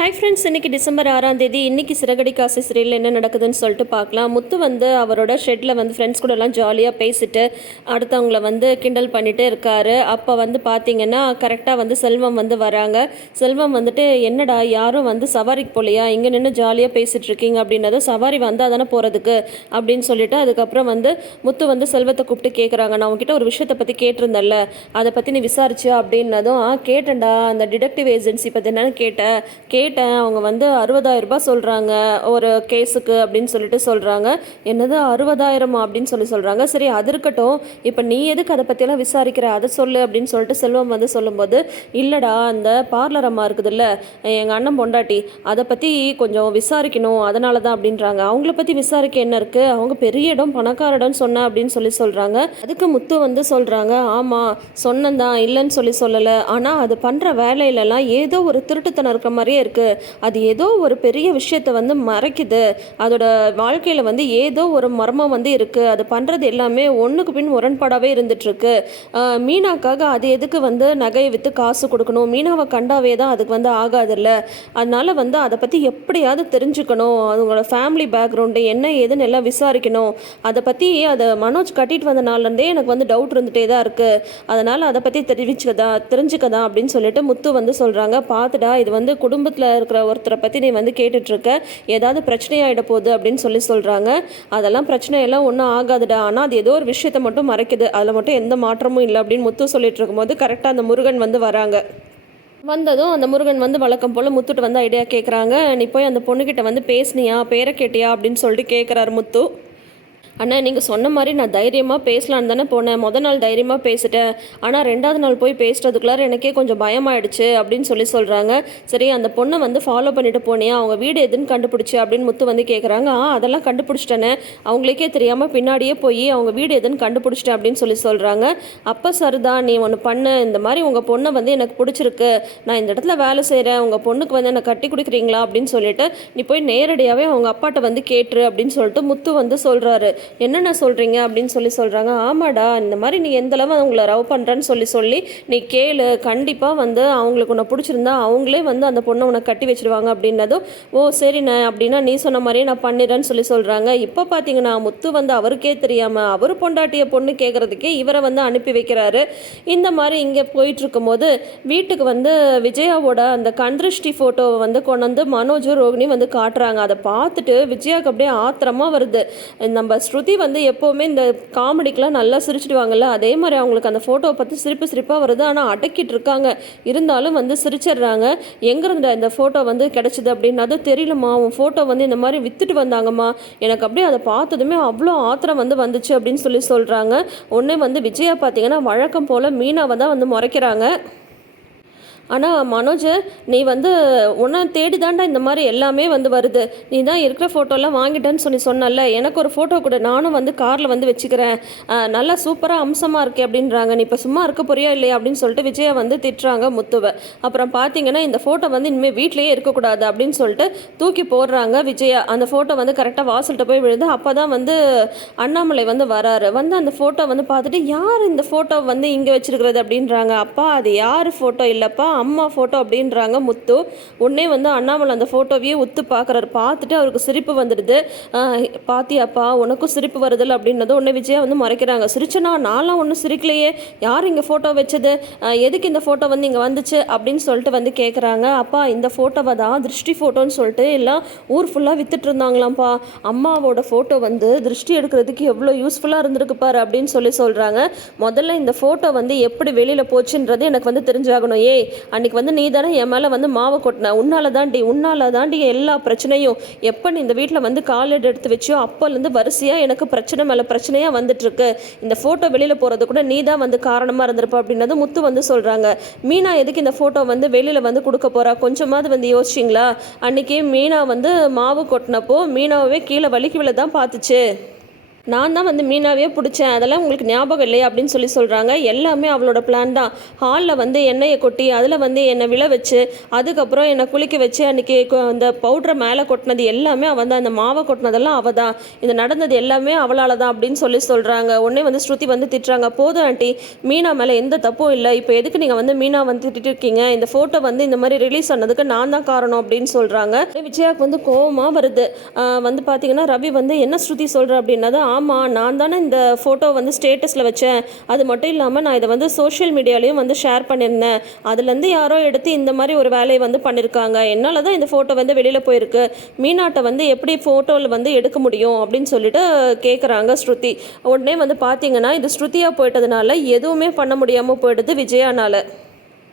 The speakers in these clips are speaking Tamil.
ஹாய் ஃப்ரெண்ட்ஸ், இன்றைக்கி டிசம்பர் 6ஆம் தேதி. இன்றைக்கி சிறகடி காசு சிறையில் என்ன நடக்குதுன்னு சொல்லிட்டு பார்க்கலாம். முத்து வந்து அவரோட ஷெட்டில் வந்து ஃப்ரெண்ட்ஸ் கூடலாம் ஜாலியாக பேசிட்டு அடுத்தவங்கள வந்து கிண்டல் பண்ணிகிட்டே இருக்கார். அப்போ வந்து பார்த்திங்கன்னா கரெக்டாக வந்து செல்வம் வந்து வராங்க. செல்வம் வந்துட்டு, என்னடா யாரும் வந்து சவாரிக்கு போகலையா, இங்கே நின்று ஜாலியாக பேசிகிட்டு இருக்கீங்க அப்படின்னதும், சவாரி வந்தால் தானே போகிறதுக்கு அப்படின்னு சொல்லிட்டு அதுக்கப்புறம் வந்து முத்து வந்து செல்வத்தை கூப்பிட்டு கேட்குறாங்க, நான் உங்ககிட்ட ஒரு விஷயத்தை பற்றி கேட்டிருந்தேன்ல, அதை பற்றி நீ விசாரிச்சியா அப்படின்னதும், கேட்டேன்டா, அந்த டிடெக்டிவ் ஏஜென்சி பற்றி என்னன்னு கேட்டேன். அவங்க வந்து 60,000 ரூபாய் சொல்கிறாங்க ஒரு கேஸுக்கு அப்படின்னு சொல்லிட்டு சொல்கிறாங்க. என்னது 60,000 அப்படின்னு சொல்கிறாங்க. சரி, அது இருக்கட்டும், இப்போ நீ எதுக்கு அதை பற்றியெல்லாம் விசாரிக்கிற, அதை சொல்லு அப்படின்னு சொல்லிட்டு செல்வம் வந்து சொல்லும்போது, இல்லைடா, அந்த பார்லர் அம்மா இருக்குதுல்ல, எங்கள் அண்ணன் பொண்டாட்டி, அதை பற்றி கொஞ்சம் விசாரிக்கணும், அதனால தான் அப்படின்றாங்க. அவங்கள பற்றி விசாரிக்க என்ன இருக்குது, அவங்க பெரிய இடம் பணக்கார இடம்னு சொன்ன அப்படின்னு சொல்கிறாங்க. அதுக்கு முத்து வந்து சொல்கிறாங்க, ஆமாம் சொன்னந்தான், இல்லைன்னு சொல்லலை, ஆனால் அது பண்ணுற வேலையிலலாம் ஏதோ ஒரு திருட்டுத்தனம் இருக்கிற மாதிரியே இருக்குது, அது ஏதோ ஒரு பெரிய விஷயத்தை வந்து மறைக்குது, அதோட வாழ்க்கையில் வந்து ஏதோ ஒரு மர்மம் வந்து இருக்குது, அது பண்ணுறது எல்லாமே ஒன்றுக்கு பின் முரண்பாடாகவே இருந்துகிட்ருக்கு. மீனாக்காக அது எதுக்கு வந்து நகையை விற்று காசு கொடுக்கணும், மீனாவை கண்டாவே தான் அதுக்கு வந்து ஆகாதில்ல, அதனால் வந்து அதை பற்றி எப்படியாவது தெரிஞ்சுக்கணும், அவங்களோட ஃபேமிலி பேக்ரவுண்டு என்ன ஏதுன்னு எல்லாம் விசாரிக்கணும், அதை பற்றி அதை மனோஜ் கட்டிட்டு வந்தனாலேருந்தே எனக்கு வந்து டவுட் இருந்துகிட்டே தான் இருக்குது, அதனால் அதை பற்றி தெரிஞ்சுக்கதான் அப்படின்னு சொல்லிட்டு முத்து வந்து சொல்கிறாங்க. பார்த்துடா, இது வந்து குடும்பத்தில் இருக்கிற ஒருத்தரை பற்றி நீ வந்து கேட்டுட்ருக்க, ஏதாவது பிரச்சனையாயிட போகுது அப்படின்னு சொல்கிறாங்க. அதெல்லாம் பிரச்சனையெல்லாம் ஒன்றும் ஆகாதுடா, ஆனால் அது ஏதோ ஒரு விஷயத்தை மட்டும் மறைக்குது, அதில் மட்டும் எந்த மாற்றமும் இல்லை அப்படின்னு முத்து சொல்லிட்டு இருக்கும்போது கரெக்டாக அந்த முருகன் வந்து வராங்க. வந்ததும் அந்த முருகன் வந்து வழக்கம் போல் முத்துட்டு வந்து ஐடியா கேட்குறாங்க. நீ போய் அந்த பொண்ணுக்கிட்ட வந்து பேசுனியா, பேரை கேட்டியா அப்படின்னு சொல்லிட்டு கேட்குறாரு முத்து. அண்ணா, நீங்கள் சொன்ன மாதிரி நான் தைரியமாக பேசலான்னு தானே போனேன், நாள் தைரியமாக பேசிட்டேன், ஆனால் 2வது நாள் போய் பேசுறதுக்குள்ளார எனக்கே கொஞ்சம் பயமாயிடுச்சு அப்படின்னு சொல்கிறாங்க. சரி, அந்த பொண்ணை வந்து ஃபாலோ பண்ணிட்டு போனியா, அவங்க வீடு எதுன்னு கண்டுபிடிச்சி அப்படின்னு முத்து வந்து கேட்குறாங்க. அதெல்லாம் கண்டுபிடிச்சிட்டேனே, அவங்களுக்கே தெரியாமல் பின்னாடியே போய் அவங்க வீடு எதுன்னு கண்டுபிடிச்சிட்டேன் அப்படின்னு சொல்கிறாங்க. அப்போ சரிதான், நீ ஒன்று பண்ணு, இந்த மாதிரி உங்கள் பொண்ணை வந்து எனக்கு பிடிச்சிருக்கு, நான் இந்த இடத்துல வேலை செய்கிறேன், உங்கள் பொண்ணுக்கு வந்து என்னை கட்டி கொடுக்குறீங்களா அப்படின்னு சொல்லிட்டு நீ போய் நேரடியாகவே அவங்க அப்பாட்ட வந்து கேட்டுரு அப்படின்னு சொல்லிட்டு முத்து வந்து சொல்கிறாரு. என்னென்ன சொல்கிறீங்க அப்படின்னு சொல்கிறாங்க. ஆமாடா, இந்த மாதிரி நீ எந்தளவு அவங்கள லவ் பண்ணுறேன்னு சொல்லி நீ கேளு, கண்டிப்பாக வந்து அவங்களுக்கு உன்னை பிடிச்சிருந்தா அவங்களே வந்து அந்த பொண்ணை உன்னை கட்டி வச்சுருவாங்க அப்படின்னதும், ஓ சரிண்ணே, அப்படின்னா நீ சொன்ன மாதிரியே நான் பண்ணிடுறேன்னு சொல்கிறாங்க. இப்போ பார்த்தீங்கன்னா முத்து வந்து அவருக்கே தெரியாமல் அவர் பொண்டாட்டிய பொண்ணு கேட்குறதுக்கே இவரை வந்து அனுப்பி வைக்கிறாரு. இந்த மாதிரி இங்கே போயிட்டுருக்கும் போது வீட்டுக்கு வந்து விஜயாவோட அந்த கண்திருஷ்டி ஃபோட்டோவை வந்து கொண்டு வந்து மனோஜும் ரோகிணி வந்து காட்டுறாங்க. அதை பார்த்துட்டு விஜயாவுக்கு அப்படியே ஆத்திரமாக வருது. நம்ம ஸ்ருதி வந்து எப்போவுமே இந்த காமெடிக்கெலாம் நல்லா சிரிச்சிடுவாங்கல்ல, அதே மாதிரி அவங்களுக்கு அந்த ஃபோட்டோவை பற்றி சிரிப்பாக வருது, ஆனால் அடக்கிட்டு இருக்காங்க, இருந்தாலும் வந்து சிரிச்சிடுறாங்க. எங்கேருந்து இந்த ஃபோட்டோ வந்து கிடச்சிது அப்படின்னா, அதுவும் தெரியலம்மா, உன் ஃபோட்டோ வந்து இந்த மாதிரி விற்றுட்டு வந்தாங்கம்மா, எனக்கு அப்படியே அதை பார்த்ததுமே அவ்வளோ ஆத்திரம் வந்து வந்துச்சு அப்படின்னு சொல்கிறாங்க. ஒன்றே வந்து விஜயா பார்த்தீங்கன்னா வழக்கம் போல் மீனாவை தான் வந்து முறைக்கிறாங்க. ஆனால் மனோஜ், நீ வந்து உன்னை தேடி தாண்டா இந்த மாதிரி எல்லாமே வந்து வருது, நீ தான் இருக்கிற ஃபோட்டோலாம் வாங்கிட்டேன்னு சொன்னல, எனக்கு ஒரு ஃபோட்டோ கூட, நானும் வந்து காரில் வந்து வச்சுக்கிறேன், நல்லா சூப்பராக அம்சமாக இருக்கே அப்படின்றாங்க, நீ இப்போ சும்மா இருக்க போறியா இல்லையா அப்படின்னு சொல்லிட்டு விஜயா வந்து திட்டுறாங்க முத்துவை. அப்புறம் பார்த்தீங்கன்னா இந்த ஃபோட்டோ வந்து இனிமேல் வீட்லேயே இருக்கக்கூடாது அப்படின்னு சொல்லிட்டு தூக்கி போடுறாங்க விஜயா. அந்த ஃபோட்டோ வந்து கரெக்டாக வாசல்கிட்ட போய் விழுது. அப்போ தான் வந்து அண்ணாமலை வந்து வராரு. வந்து அந்த ஃபோட்டோ வந்து பார்த்துட்டு, யார் இந்த ஃபோட்டோ வந்து இங்கே வச்சிருக்கிறது அப்படின்றாங்க. அப்பா, அது யார் ஃபோட்டோ இல்லைப்பா, அம்மா ஃபோட்டோ அப்படின்றாங்க முத்து. உடனே வந்து அண்ணாமலை அந்த ஃபோட்டோவையே உத்து பார்க்குறாரு. பார்த்துட்டு அவருக்கு சிரிப்பு வந்துடுது. பாத்தியாப்பா, உனக்கும் சிரிப்பு வருதில்ல அப்படின்னதும் உடனே விஜயா வந்து மறைக்கிறாங்க. சிரிச்சனா, நான்லாம் ஒன்றும் சிரிக்கலையே, யார் இங்கே ஃபோட்டோ வச்சது, எதுக்கு இந்த ஃபோட்டோ வந்து இங்கே வந்துச்சு அப்படின்னு சொல்லிட்டு வந்து கேட்குறாங்க. அப்பா, இந்த ஃபோட்டோவை தான் திருஷ்டி ஃபோட்டோன்னு சொல்லிட்டு எல்லாம் ஊர் ஃபுல்லாக வித்துட்டு இருந்தாங்களாம்ப்பா, அம்மாவோட ஃபோட்டோ வந்து திருஷ்டி எடுக்கிறதுக்கு எவ்வளோ யூஸ்ஃபுல்லாக இருந்திருக்கு பாரு அப்படின்னு சொல்கிறாங்க. முதல்ல இந்த ஃபோட்டோ வந்து எப்படி வெளியில் போச்சுன்றது எனக்கு வந்து தெரிஞ்சாகணும். அன்றைக்கி வந்து நீ தானே என் மேலே வந்து மாவை கொட்டின, உன்னால தாண்டி எல்லா பிரச்சனையும், எப்போ நீ இந்த வீட்டில் வந்து காலெடு எடுத்து வச்சியோ அப்போலேருந்து வரிசையாக எனக்கு பிரச்சனை மேலே பிரச்சனையாக வந்துட்டுருக்கு, இந்த ஃபோட்டோ வெளியில் போகிறது கூட நீ தான் வந்து காரணமாக இருந்திருப்ப அப்படின்னது முத்து வந்து சொல்கிறாங்க. மீனா எதுக்கு இந்த ஃபோட்டோ வந்து வெளியில் வந்து கொடுக்க போகிறா, கொஞ்சமாவது வந்து யோசிச்சிங்களா, அன்றைக்கி மீனா வந்து மாவு கொட்டினப்போ மீனாவே கீழே வலிக்கு விழ தான் பார்த்துச்சு, நான் தான் வந்து மீனாவே பிடிச்சேன், அதெல்லாம் உங்களுக்கு ஞாபகம் இல்லையா அப்படின்னு சொல்கிறாங்க. எல்லாமே அவளோட பிளான் தான். ஹாலில் வந்து எண்ணெயை கொட்டி அதில் வந்து என்னை விழ வச்சு அதுக்கப்புறம் என்னை குளிக்க வச்சு அன்றைக்கி அந்த பவுட்ரை மேலே கொட்டினது எல்லாமே அவள் தான், அந்த மாவை கொட்டினதெல்லாம் அவள் தான், இது நடந்தது எல்லாமே அவளால் தான் அப்படின்னு சொல்கிறாங்க. உடனே வந்து ஸ்ருதி வந்து திட்டுறாங்க. போதும் ஆண்டி, மீனா மேலே எந்த தப்பும் இல்லை, இப்போ எதுக்கு நீங்கள் வந்து மீனா வந்து திட்டிட்டு இருக்கீங்க, இந்த ஃபோட்டோ வந்து இந்த மாதிரி ரிலீஸ் ஆனதுக்கு நான் தான் காரணம் அப்படின்னு சொல்கிறாங்க. விஜயாவுக்கு வந்து கோவமாக வருது. வந்து பார்த்தீங்கன்னா ரவி வந்து என்ன ஸ்ருதி சொல்கிற அப்படின்னா, ஆமாம் நான் தானே இந்த ஃபோட்டோ வந்து ஸ்டேட்டஸில் வச்சேன், அது மட்டும் இல்லாமல் நான் இதை வந்து சோஷியல் மீடியாலையும் வந்து ஷேர் பண்ணியிருந்தேன், அதுலேருந்து யாரோ எடுத்து இந்த மாதிரி ஒரு வேலையை வந்து பண்ணியிருக்காங்க, என்னால் தான் இந்த ஃபோட்டோ வந்து வெளியில் போயிருக்கு, மீனாட்டை வந்து எப்படி ஃபோட்டோவில் வந்து எடுக்க முடியும் அப்படின்னு சொல்லிட்டு கேட்குறாங்க ஸ்ருதி. உடனே வந்து பார்த்தீங்கன்னா இது ஸ்ருதியாக போயிட்டதுனால எதுவுமே பண்ண முடியாமல் போயிடுது விஜயானால்.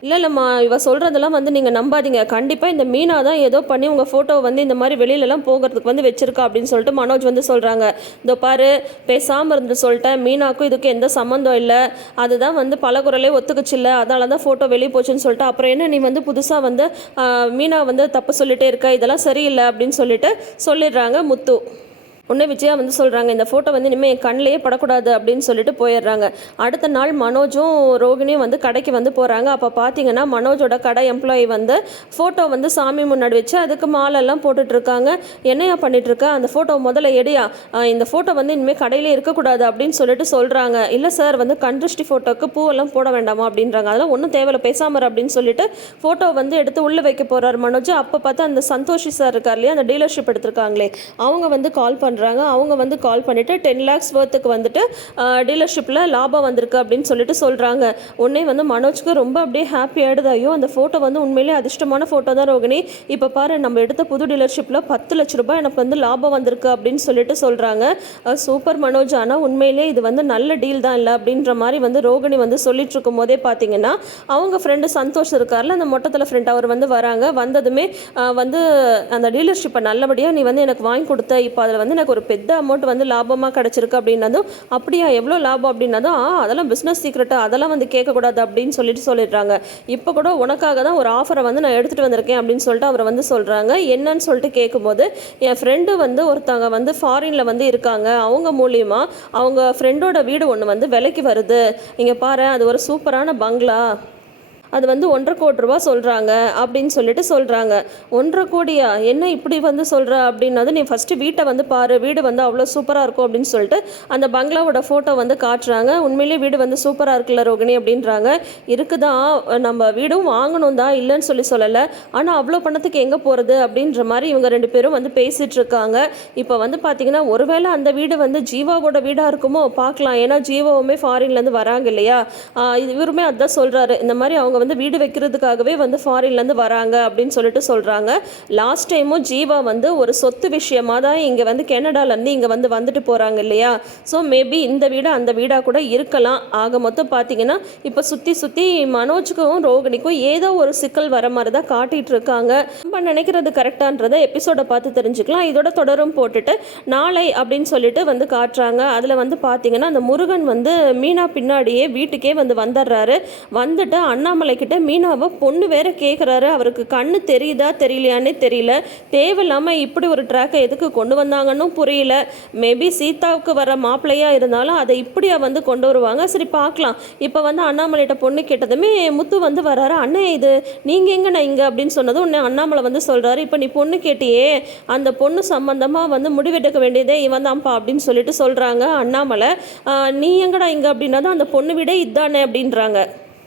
இல்லைம்மா, இவ சொல்கிறதெல்லாம் வந்து நீங்கள் நம்பாதீங்க, கண்டிப்பாக இந்த மீனா தான் ஏதோ பண்ணி உங்கள் ஃபோட்டோ வந்து இந்த மாதிரி வெளியிலலாம் போகிறதுக்கு வந்து வச்சுருக்கா அப்படின்னு சொல்லிட்டு மனோஜ் வந்து சொல்கிறாங்க. இதோ பாரு, பேசாமல் இருந்து சொல்லிட்டேன், மீனாக்கும் இதுக்கு எந்த சம்மந்தம் இல்லை, அதுதான் வந்து பல குரலே ஒத்துக்குச்சு இல்லை, அதனால தான் ஃபோட்டோ வெளியே போச்சுன்னு சொல்லிட்டு அப்புறம் என்ன நீ வந்து புதுசாக வந்து மீனா வந்து தப்பு சொல்லிகிட்டே இருக்க, இதெல்லாம் சரியில்லை அப்படின்னு சொல்லிட்டு சொல்லிடுறாங்க முத்து. உடனே விஜயா வந்து சொல்கிறாங்க, இந்த ஃபோட்டோ வந்து இனிமேல் என் கண்ணிலேயே படக்கூடாது அப்படின்னு சொல்லிட்டு போயிடுறாங்க. அடுத்த நாள் மனோஜும் ரோகிணியும் வந்து கடைக்கு வந்து போகிறாங்க. அப்போ பார்த்தீங்கன்னா மனோஜோட கடை எம்ப்ளாயி வந்து ஃபோட்டோ வந்து சாமி முன்னாடி வச்சு அதுக்கு மாலெல்லாம் போட்டுட்ருக்காங்க. என்னையா பண்ணிகிட்ருக்க, அந்த ஃபோட்டோ முதல்ல எடியா, இந்த ஃபோட்டோ வந்து இனிமேல் கடையிலே இருக்கக்கூடாது அப்படின்னு சொல்லிட்டு சொல்கிறாங்க. இல்லை சார், வந்து கண்திருஷ்டி ஃபோட்டோக்கு பூவெல்லாம் போட வேண்டாமா அப்படின்றாங்க. அதெல்லாம் ஒன்றும் தேவையில்லை, பேசாமர் அப்படின்னு சொல்லிட்டு ஃபோட்டோ வந்து எடுத்து உள்ளே வைக்க போகிறார் மனோஜ். அப்போ பார்த்தா அந்த சந்தோஷி சார் இருக்கார் இல்லையா, அந்த டீலர்ஷிப் எடுத்திருக்காங்களே, அவங்க வந்து கால் பண்ணுறாங்க. அவங்க வந்து கால் பண்ணிவிட்டு 10 lakhs worthக்கு வந்துட்டு டீலர்ஷிப்பில் லாபம் வந்திருக்கு அப்படின்னு சொல்லிட்டு சொல்கிறாங்க. உடனே வந்து மனோஜ்க்கு ரொம்ப அப்படியே ஹாப்பி ஆகிடுது. ஐயோ, அந்த ஃபோட்டோ வந்து உண்மையிலே அதிர்ஷ்டமான ஃபோட்டோ தான் ரோகிணி, இப்போ பாரு நம்ம எடுத்த புது டீலர்ஷிப்பில் 10 லட்ச ரூபாய் எனக்கு வந்து லாபம் வந்திருக்கு அப்படின்னு சொல்லிட்டு சொல்கிறாங்க. சூப்பர் மனோஜ், ஆனால் உண்மையிலே இது வந்து நல்ல டீல் தான் இல்லை அப்படின்ற மாதிரி வந்து ரோகிணி வந்து சொல்லிட்டு இருக்கும் போதே பார்த்தீங்கன்னா அவங்க ஃப்ரெண்டு சந்தோஷ் இருக்கார்ல, அந்த மொட்டத்தில் ஃப்ரெண்ட், அவர் வந்து வராங்க. வந்ததுமே வந்து அந்த டீலர்ஷிப்பை நல்லபடியாக நீ வந்து எனக்கு வாங்கி கொடுத்த, இப்போ அதில் வந்து எனக்கு ஒரு பெரிய அமௌண்ட் வந்து லாபமாக கிடச்சிருக்கு அப்படின்னதும், அப்படியா எவ்வளோ லாபம் அப்படின்னதும், அதெல்லாம் பிஸ்னஸ் சீக்ரெட்டாக, அதெல்லாம் வந்து கேட்கக்கூடாது அப்படின்னு சொல்லிடுறாங்க. இப்போ கூட உனக்காக தான் ஒரு ஆஃபரை வந்து நான் எடுத்துகிட்டு வந்திருக்கேன் அப்படின்னு சொல்லிட்டு அவர் வந்து சொல்கிறாங்க. என்னன்னு சொல்லிட்டு கேட்கும்போது, என் ஃப்ரெண்டு வந்து ஒருத்தவங்க வந்து ஃபாரினில் வந்து இருக்காங்க, அவங்க மூலியமாக அவங்க ஃப்ரெண்டோட வீடு ஒன்று வந்து விலைக்கு வருது, இங்கே பாரு அது ஒரு சூப்பரான பங்களா, அது வந்து 1.5 கோடி ரூபா சொல்கிறாங்க அப்படின்னு சொல்லிட்டு சொல்கிறாங்க. 1.5 கோடியா, என்ன இப்படி வந்து சொல்கிற அப்படின்னது, நீ ஃபஸ்ட்டு வீட்டை வந்து பாரு, வீடு வந்து அவ்வளோ சூப்பராக இருக்கும் அப்படின்னு சொல்லிட்டு அந்த பங்களாவோட ஃபோட்டோ வந்து காட்டுறாங்க. உண்மையிலேயே வீடு வந்து சூப்பராக இருக்குல்ல ரோகிணி அப்படின்றாங்க. இருக்குதான், நம்ம வீடும் வாங்கணும் தான், இல்லைன்னு சொல்லலை, ஆனால் அவ்வளோ பணத்துக்கு எங்கே போகிறது அப்படின்ற மாதிரி இவங்க 2 பேரும் வந்து பேசிகிட்டு இருக்காங்க. இப்போ வந்து பார்த்திங்கன்னா ஒருவேளை அந்த வீடு வந்து ஜீவாவோட வீடாக இருக்குமோ பார்க்கலாம், ஏன்னா ஜீவாவுமே ஃபாரின்லேருந்து வராங்க இல்லையா, இவருமே அதுதான் சொல்கிறாரு, இந்த மாதிரி அவங்க வந்து வீடு வைக்கிறதுக்காகவே வந்து ஃபாரின்லேருந்து வராங்க அப்படின்னு சொல்லிட்டு சொல்கிறாங்க. லாஸ்ட் டைமும் ஜீவா வந்து ஒரு சொத்து விஷயமாக தான் இங்கே வந்து கனடாலேருந்து இங்கே வந்துட்டு போகிறாங்க இல்லையா, ஸோ மேபி இந்த வீடு அந்த வீடாக கூட இருக்கலாம். ஆக மொத்தம் பார்த்தீங்கன்னா இப்போ சுற்றி மனோஜுக்கும் ரோகிணிக்கும் ஏதோ ஒரு சிக்கல் வர மாதிரி தான் காட்டிகிட்டு இருக்காங்க. நம்ம நினைக்கிறது கரெக்டான்றதை எபிசோடை பார்த்து தெரிஞ்சுக்கலாம். இதோட தொடரும் போட்டுட்டு நாளை அப்படின்னு சொல்லிட்டு வந்து காட்டுறாங்க. அதில் வந்து பார்த்தீங்கன்னா அந்த முருகன் வந்து மீனா பின்னாடியே வீட்டுக்கே வந்து வந்துடுறாரு. வந்துட்டு அண்ணாமலை கிட்ட மீனாவை பொண்ணு வேற கேட்குறாரு. அவருக்கு கண்ணு தெரியுதா தெரியலையானே தெரியல. தேவையில்லாமல் இப்படி ஒரு ட்ராக்கை எதுக்கு கொண்டு வந்தாங்கன்னு புரியல. மேபி சீதாவுக்கு வர மாப்பிள்ளையா இருந்தாலும் அதை இப்படியா வந்து கொண்டு வருவாங்க. சரி பார்க்கலாம். இப்போ வந்து அண்ணாமலைகிட்ட பொண்ணு கேட்டதுமே முத்து வந்து வராரு. அண்ணே, இது நீங்கள் எங்கண்ணா இங்கே அப்படின்னு சொன்னதும் உடனே அண்ணாமலை வந்து சொல்கிறாரு, இப்போ நீ பொண்ணு கேட்டியே, அந்த பொண்ணு சம்மந்தமாக வந்து முடிவெடுக்க வேண்டியதே இவன் தான்ப்பா அப்படின்னு சொல்லிட்டு சொல்கிறாங்க அண்ணாமலை. நீ எங்கடா இங்கே அப்படின்னா தான் அந்த பொண்ணு விட இதானே அப்படின்றாங்க.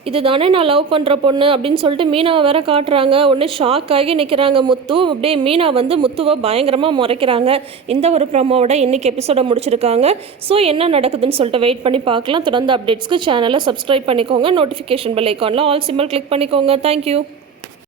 இதுதானே நான் லவ் பண்ணுற பொண்ணு அப்படின்னு சொல்லிட்டு மீனாவை வேற காட்டுறாங்க. உடனே ஷாக் ஆகி நிற்கிறாங்க முத்து. அப்படியே மீனா வந்து முத்துவை பயங்கரமாக முறைக்கிறாங்க. இந்த ஒரு ப்ரோமோவோட இன்றைக்கி எபிசோடை முடிச்சிருக்காங்க. ஸோ என்ன நடக்குதுன்னு சொல்லிட்டு வெயிட் பண்ணி பார்க்கலாம். தொடர்ந்து அப்டேட்ஸ்க்கு சேனலை சப்ஸ்கிரைப் பண்ணிக்கோங்க. நோட்டிஃபிகேஷன் பெல் ஐக்கானில் ஆல் சிம்பிள் கிளிக் பண்ணிக்கோங்க. தேங்க்யூ.